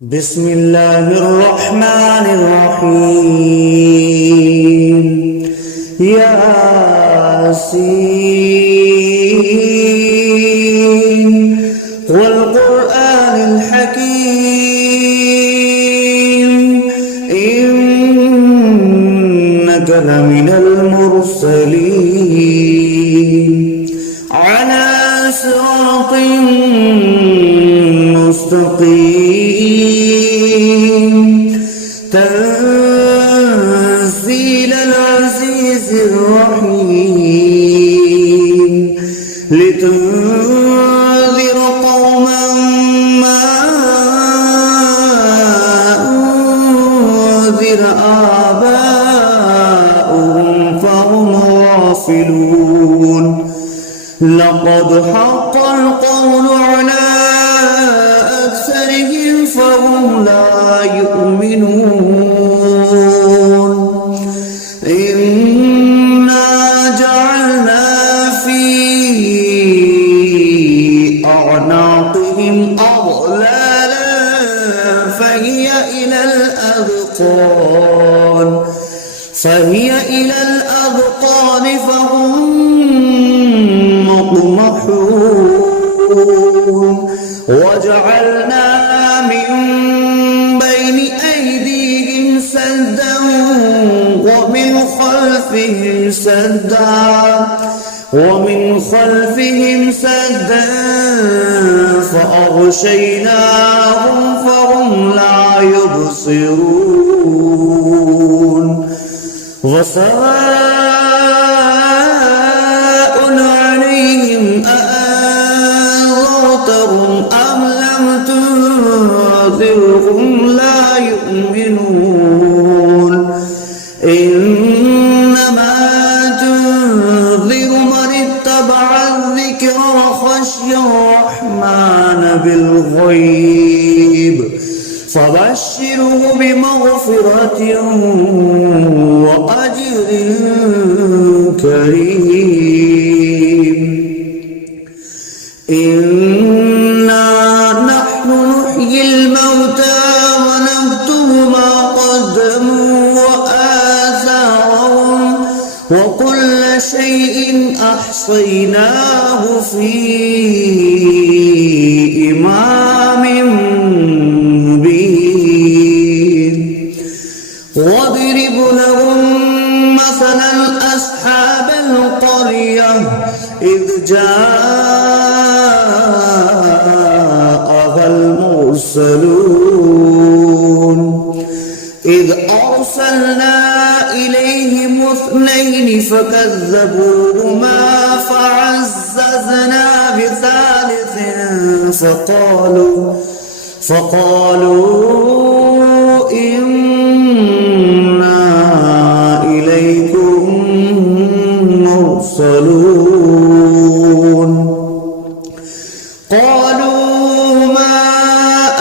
بسم الله الرحمن الرحيم. ياسين والقرآن الحكيم إنك لمن المرسلين على صراط مستقيم تنزيل العزيز الرحيم لتنذر قوما ما أنذر آباؤهم فهم غافلون. لقد حق القول على أكثرهم فهم لا يؤمنون. إنا جعلنا في أعناقهم أغلالا فهي إلى الأذقان فهم مقمحون. وجعلنا من بين أيديهم سدا ومن خلفهم سدا فأغشيناهم فهم لا يبصرون. وسواء عليهم أأنذرتهم أم لم تنذرهم لا يؤمنون. إنما تنذر من اتبع الذكر وخشي الرحمن بالغيب فبشره بمغفرة وأجر كريم. إنا نحن نحيي الموتى ونكتب ما قدموا وآثارهم وكل شيء أحصيناه في إمام مبين. واضرب لهم مثلا أصحاب القرية إذ جاءها المرسلون إذ أرسلنا إليهم اثنين فكذبوهما فعززنا بثالث فقالوا إنا إليكم مرسلون. قالوا ما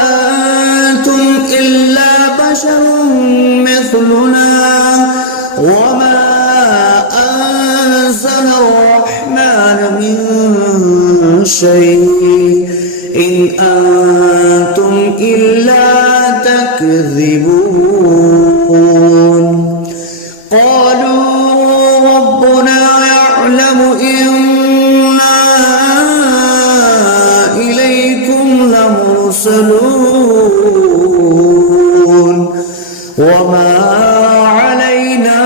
أنتم إلا بشر مثلنا وما أنزل الرحمن من شيء إن أنتم إلا تكذبون. قالوا ربنا يعلم إنا إليكم لمرسلون وما علينا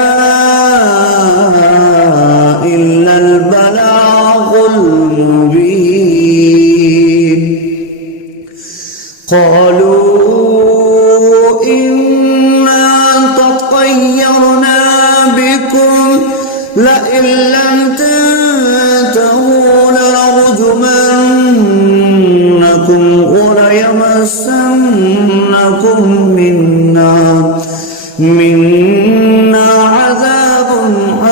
إلا البلاغ المبين. قالوا إنا تطيرنا بكم لئن لم تنتهوا لنرجمنكم وليمسنكم منا عذاب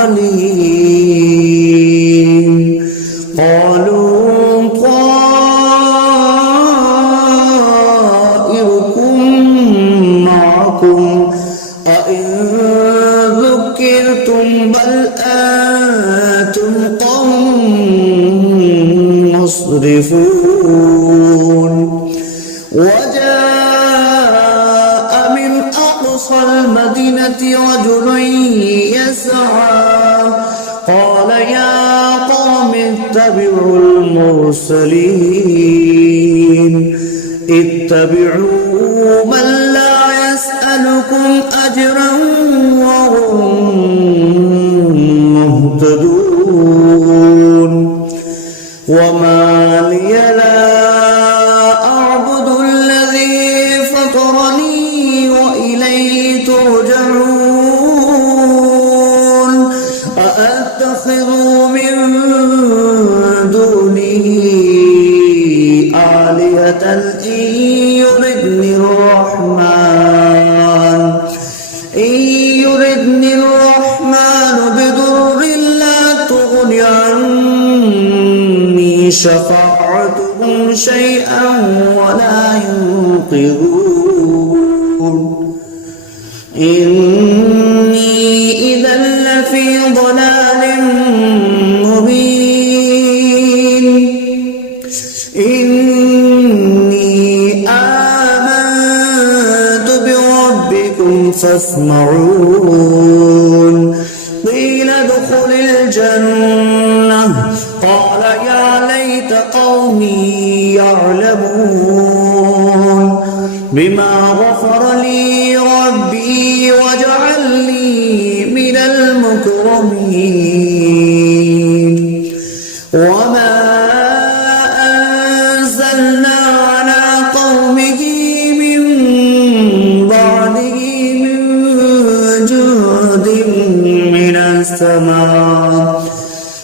أليم. قالوا طائركم معكم أئن ذكرتم بل أنتم قوم مسرفون. وجاء أقصى المدينة رجل يسعى قال يا قوم اتبعوا المرسلين اتبعوا من لا يسألكم أجرا وهم مهتدون وما لي لا أعبد الذي فطرني وإليه ترجعون أأتخذ من دونه آلهة إن يردني الرحمن بضر لا تغن عني شفاعتهم شيئا ولا ينقذون إني إذا لفي ضلال مبين إني آمنت بربكم فاسمعون قيل ادخل الجنة قال يا ليت قومي يعلمون بما غفر لي ربي وجعلني من المكرمين وما أنزلنا على قومه من بعده من جود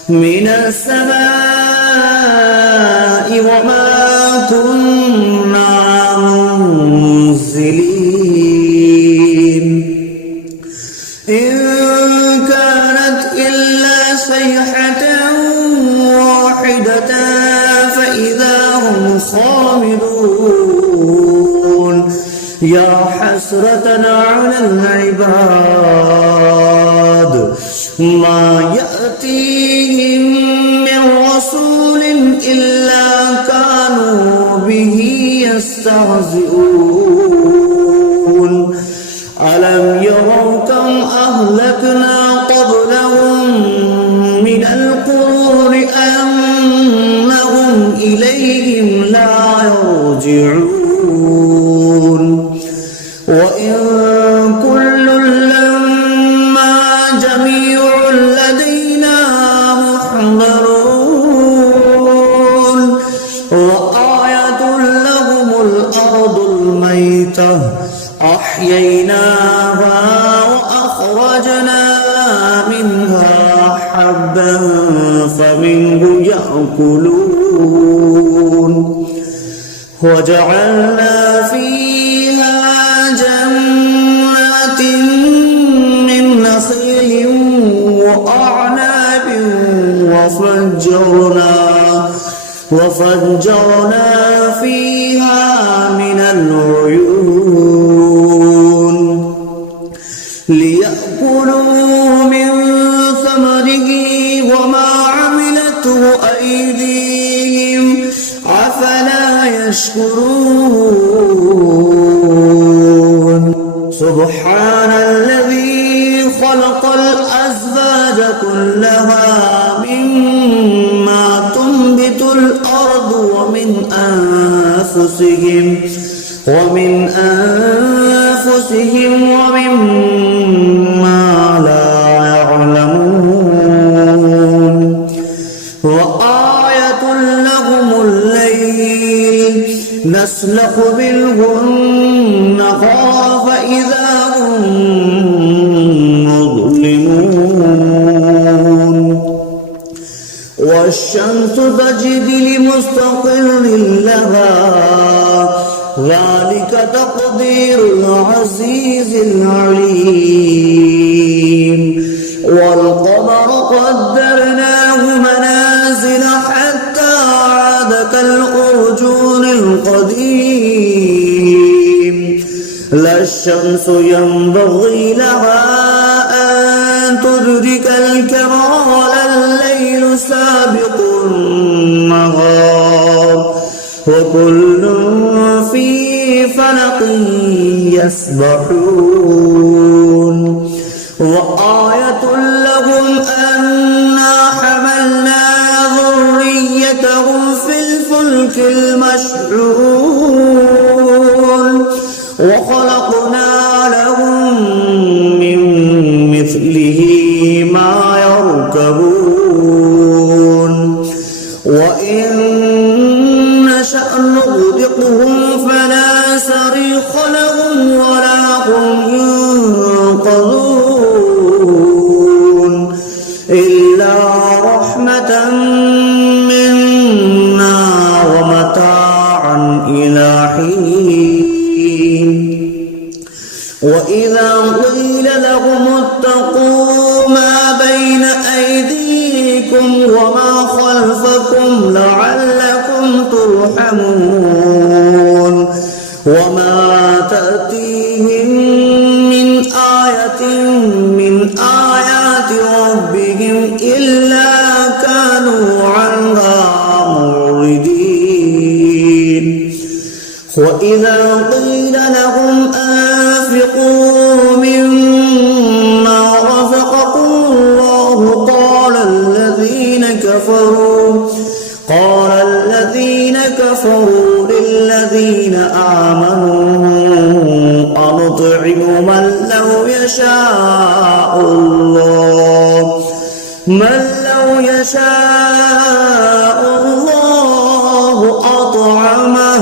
من السماء وما كنا منزلين إن كانت إلا صيحة واحدة فإذا هم خامدون يا حسرة على العباد ما يأتيهم من رسول إلا كانوا به يستهزئون ألم يروا كم أهلكنا قبلهم من القرون أنهم إليهم لا يرجعون وإن كل لما جميع لدينا محضرون وآية لهم الأرض الميتة أحييناها وأخرجنا منها حبا فمنه يأكلون وجعلنا فيها جنات من نخيل وأعناب وفجرنا فيها من العيون ليأكلوا من ثمره وما عملته أيديهم أفلا يشكرون سبحان الذي خلق الأزواج كلها مما تنبت الأرض ومن أنفسهم ومما لا يعلمون وآية لهم الليل نسلخ منه النهار فإذا هم مظلمون والشمس تجري لمستقر لها ذلك تقدير العزيز العليم والقمر قدرناه منازل حتى عاد كالأرجون القديم لا الشمس ينبغي لها أن تدرك الكمال الليل سابق النهار وكل في فلق يسبحون وخلقنا لهم من مثله ما يركبون وإن نشأ نغرقهم فلا صريخ لهم ولا هم ينقذون إلا رحمة منا ومتاعا إلى حين وإذا قيل لهم اتقوا ما بين أيديكم وما خلفكم لعلكم ترحمون وما تأتيهم من آية من آيات ربهم إلا كانوا عنها معرضين وإذا قيل لهم أنفقوا مما رزقكم الله قال الذين كفروا للذين آمنوا أنطعم من لو يشاء الله أطعمه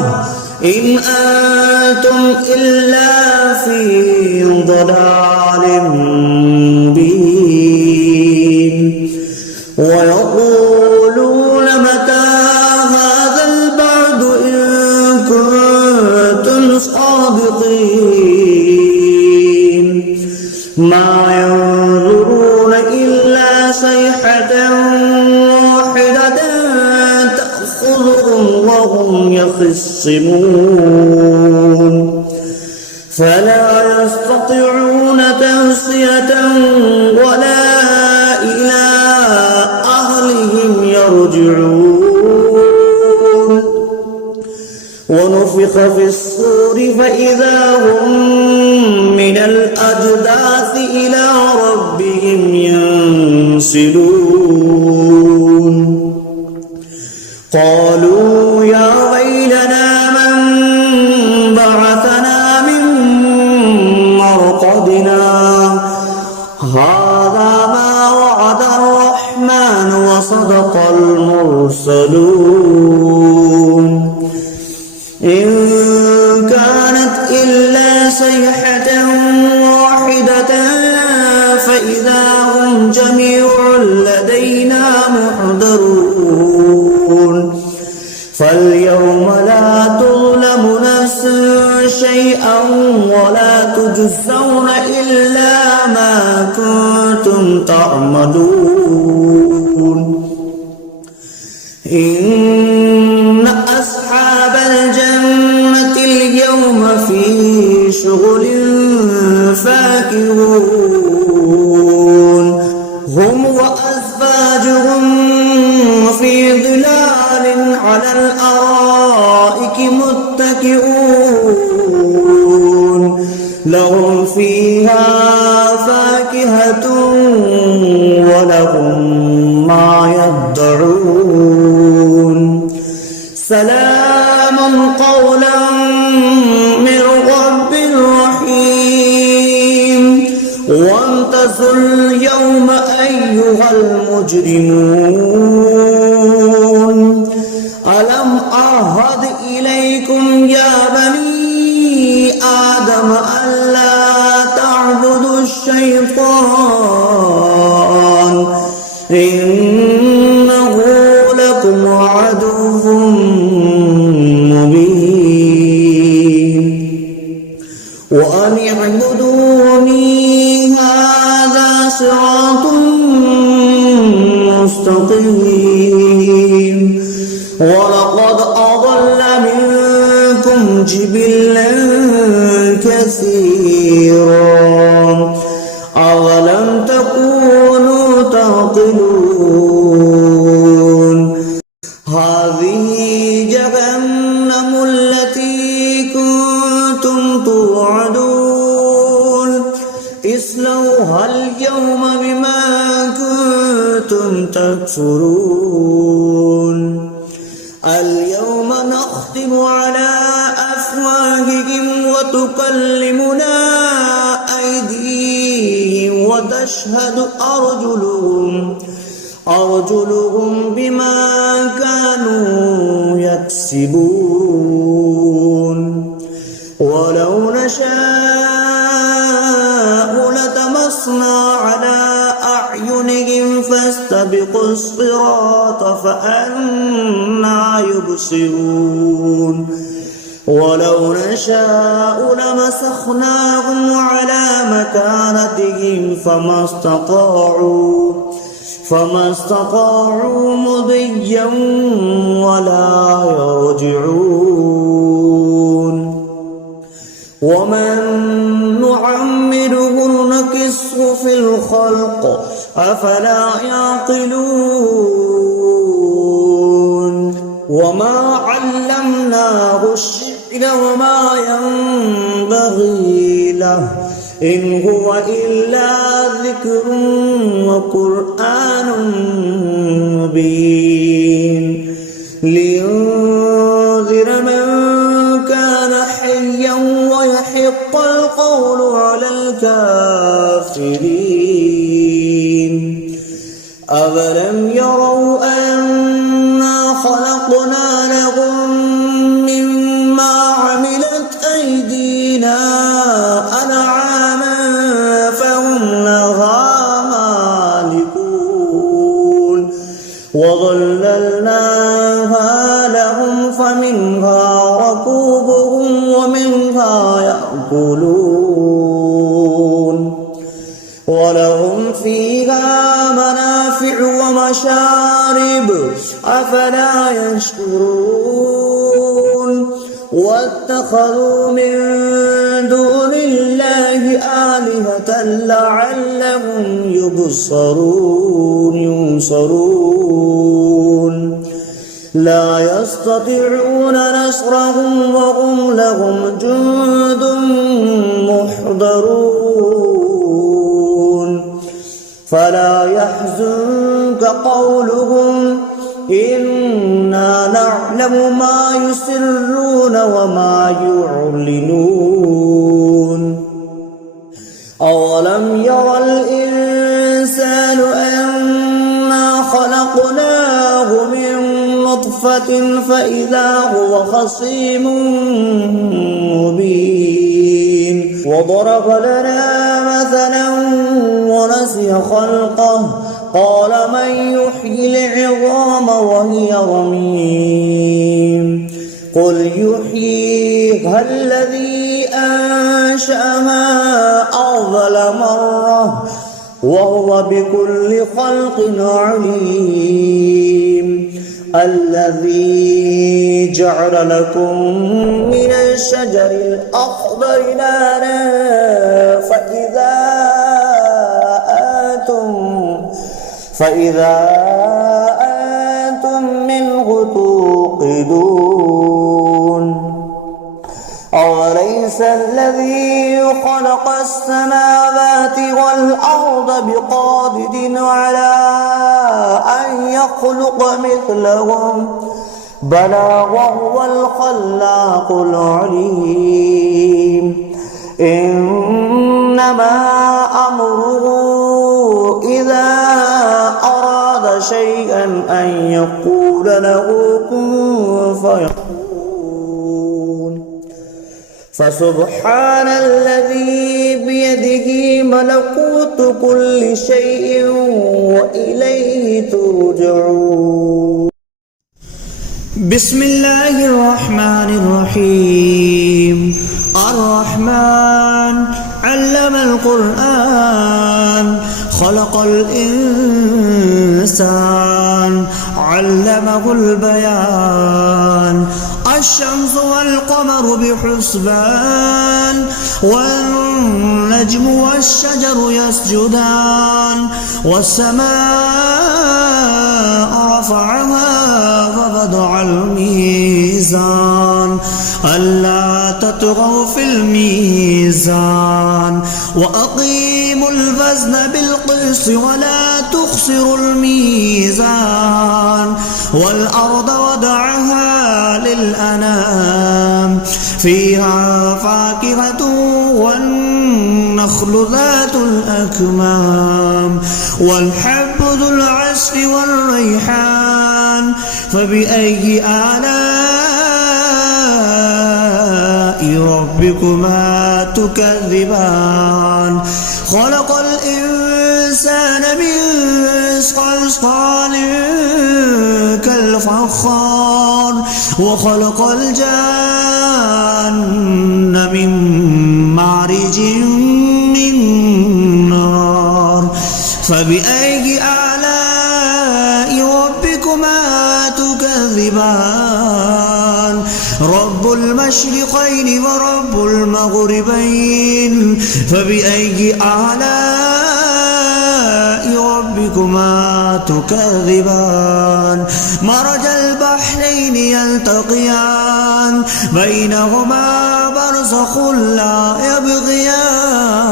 إن أنتم إلا في ضلال مبين ويقولون متى هذا البعد إن كنتم صادقين ما ينظرون إلا صيحة واحدة تأخذهم وهم يخصمون فلا يستطيعون توصية ولا إلى أهلهم يرجعون ونفخ في الصور فإذا هم من الأجداث إلى ربهم ينسلون قالوا يا ويلنا من بعثنا من مرقدنا هذا ما وعد الرحمن وصدق المرسلون إن كانت إلا صيحة واحدة فإذا هم جميع لدينا محضرون فاليوم لا تظلم نفس شيئا ولا تجزون إلا ما كنتم تعملون إن أصحاب الجنة اليوم في شغل فاكهون هم وأزواجهم في ظلال على الأرائك متكئون لهم فيها فاكهة ولهم ما يدعون سلام قولا من رب رحيم وامتازوا اليوم أيها المجرمون ألم أعهد إليكم يا بني آدم ألا تعبدوا الشيطان إنه لكم عدو مبين وأن اعبدوني هذا صراط مستقيم ولقد أضل منكم جبلا كثيرا أولم تكونوا تعقلون هذه جهنم التي كنتم توعدون اصلوها اليوم بما كنتم تكفرون اليوم نختم على أفواههم تكلمنا أيديهم وتشهد أرجلهم بما كانوا يكسبون ولو نشاء لطمسنا على أعينهم فاستبقوا الصراط فأنى يبصرون ولو نشاء لمسخناهم على مكانتهم فما استطاعوا مضيا ولا يرجعون ومن نعمره نكسه في الخلق أفلا يعقلون وما علمناه الشعر وما ينبغي له إن هو إلا ذكر وقرآن مبين لينذر من كان حيا ويحق القول على الكافرين أولم يروا أنا خلقنا لهم مما عملت أيدينا أنعاما فهم لها مالكون وظللناها لهم فمنها ركوبهم ومنها يأكلون ولهم فيها منافع ومشارب أفلا يشكرون واتخذوا من دون الله آلهة لعلهم ينصرون لا يستطيعون نصرهم وهم لهم جند محضرون فلا يحزنك قولهم إنا نعلم ما يسرون وما يعلنون أولم ير الإنسان أنا خلقناه من نطفة فإذا هو خصيم مبين وضرب لنا مثلا ونسي خلقه قال من يحيي العظام وهي رميم قل يحييها الذي أنشأها أول مرة وهو بكل خلق عليم الذي جعل لكم من الشجر الأخضر نارا فإذا أنتم منه توقدون أوليس الذي خلق السماوات والأرض بقادر على أن يخلق مثلهم بلى وهو الخلاق العليم إنما أمره إذا أراد شيئا أن يقول له كن فيكون فسبحان الذي بيده ملكوت كل شيء وإليه ترجعون بسم الله الرحمن الرحيم الرحمن علم القرآن خلق الإنسان علمه البيان الشمس والقمر بحسبان والنجم والشجر يسجدان والسماء رفعها ووضع الميزان ألا تطغوا في الميزان وأقيموا الوزن بالقسط ولا تخسروا الميزان والأرض وضعها للأنام فيها فاكهة والنخل ذات الأكمام والحب ذو العصف والريحان فبأي آلاء ربكما تكذبان خلق الإنسان من صلصال كالفخار وخلق الجان من مارج من نار فبأي آلاء ربكما تكذبان رب المشرقين ورب المغربين فبأي آلاء ربكما تكذبان مرج البحرين يلتقيان بينهما برزخ لا يبغيان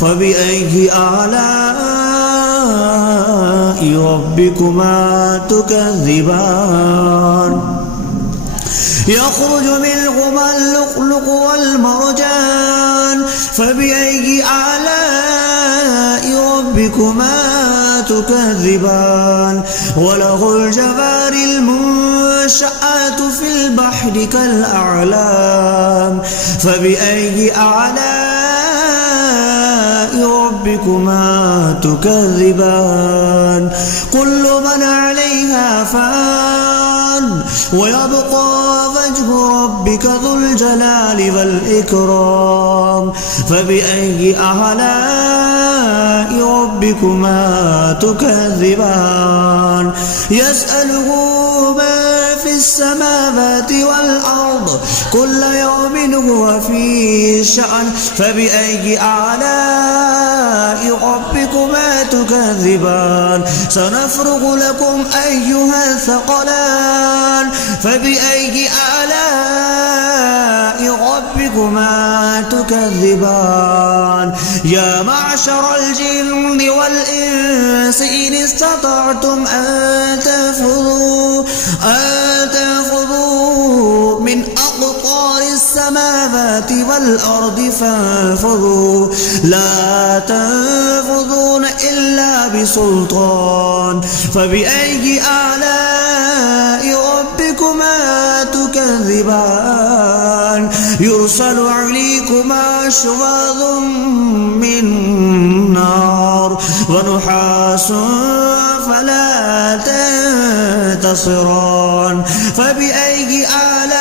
فبأي آلاء ربكما تكذبان يخرج منهما اللؤلؤ والمرجان فبأي آلاء ربكما تكذبان وله الجوار المنشآت في البحر كالأعلام فبأي آلاء ربكما تكذبان كل من عليها فان ويبقى وجه ربك ذو الجلال والإكرام فبأي آلاء ربكما تكذبان يسأله من في السماوات والأرض كل يوم هو في شأن فبأي آلاء ربكما تكذبان سنفرغ لكم أيها الثقلان فبأي آلاء ربكما تكذبان يا معشر الجن والإنس إن استطعتم أن تنفذوا من أقطار السماوات والأرض فانفذوا لا تنفذون إلا بسلطان فبأي آلاء ربكما تكذبان يرسل عليكما شواظ من نار ونحاس فلا تنتصران فبأي آلاء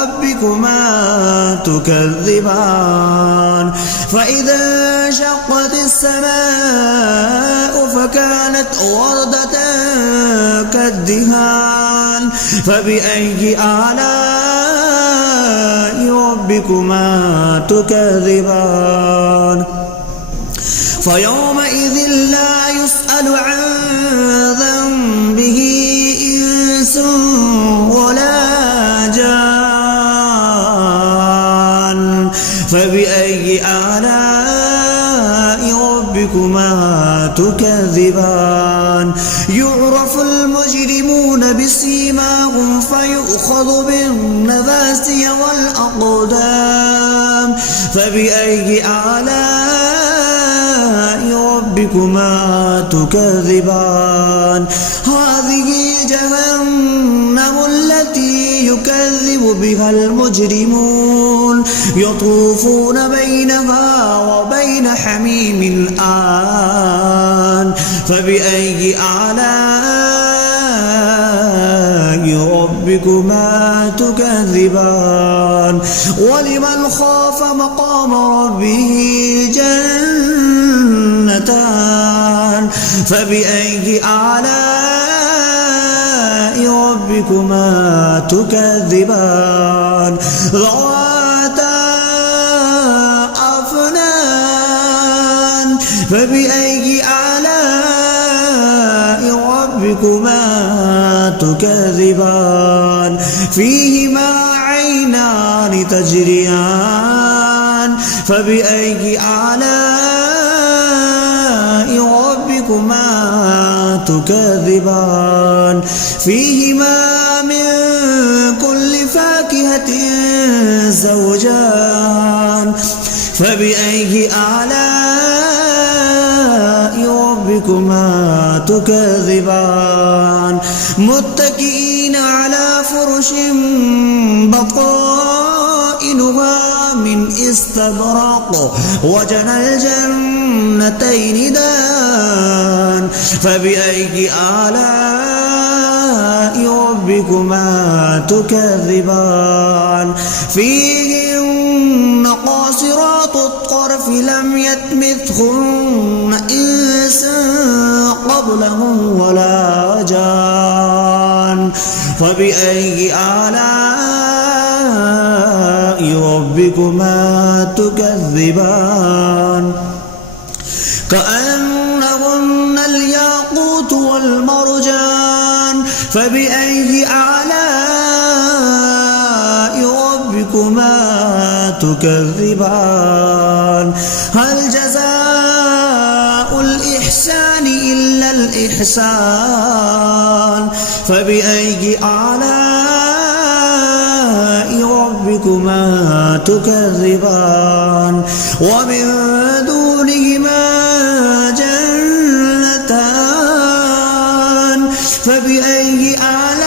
ربكما تكذبان فإذا انشقت السماء فكانت وردة كالدهان فبأي آلاء ربكما تكذبان فيومئذ لا يسأل عن ذنبه إنس ولا جان فبأي آلاء ربكما تكذبان يعرف المجرمون بسيماهم فيؤخذ بالنواسي والأقدام فبأي آلاء ربكما تكذبان هذه جهنم التي يكذب بها المجرمون يطوفون بينها وبين حميم آن فبأي آلاء ربكما تكذبان ولمن خاف مقام ربه جنتان فبأي آلاء ربكما تكذبان ذواتا أفنان فبأي آلاء ربكما تكذبان فيهما عينان تجريان فبأي آلاء ربكما تكذبان فيهما من كل فاكهة زوجان فبأي آلاء ربكما تكذبان متكئين على فرش بطائنها من استبرق وجنى الجنتين دان فبأي آلاء ربكما تكذبان فيهن قاصرات الطرف لم يطمثهن إنس قبلهم ولا جان فبأي آلاء ربكما تكذبان كأنهن الياقوت والمرجان فبأي آلاء ربكما تكذبان هل جزاء الإحسان إلا الإحسان فبأي آلاء ربكما تكذبان ومن دونهما جنتان فبأي آلاء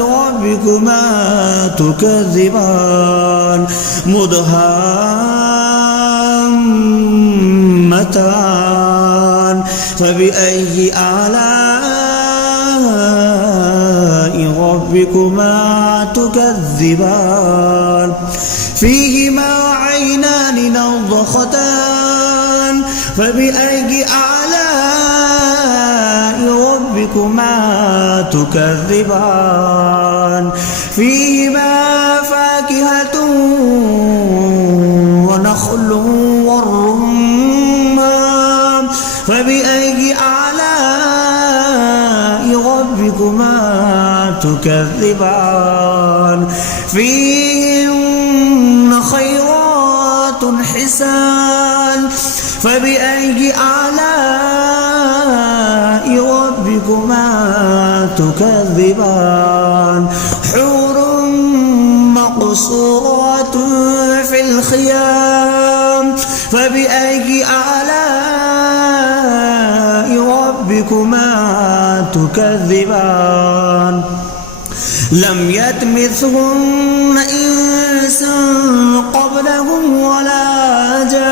ربكما تكذبان مدهامتان فبأي آلاء ربكما تكذبان فيهما عينان نضختان فبأي آلاء ربكما تكذبان فيهما فاكهة ونخل والرمان فبأي آلاء ربكما تكذبان فيهن خيرات حسان فبأي آلاء ربكما تكذبان حور مقصورات في الخيام فبأي آلاء ربكما تكذبان لم يطمثهن إنس قبلهم ولا جان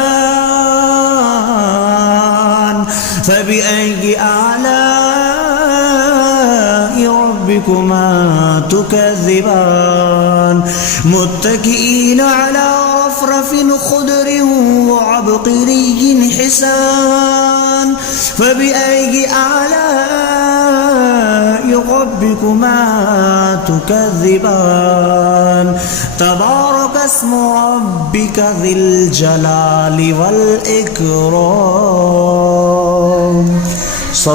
فبأي آلاء ربكما تكذبان متكئين على رفرف خضر وعبقري حسان فبأي آلاء ربكما تكذبان تبارك اسم ربك ذي الجلال والإكرام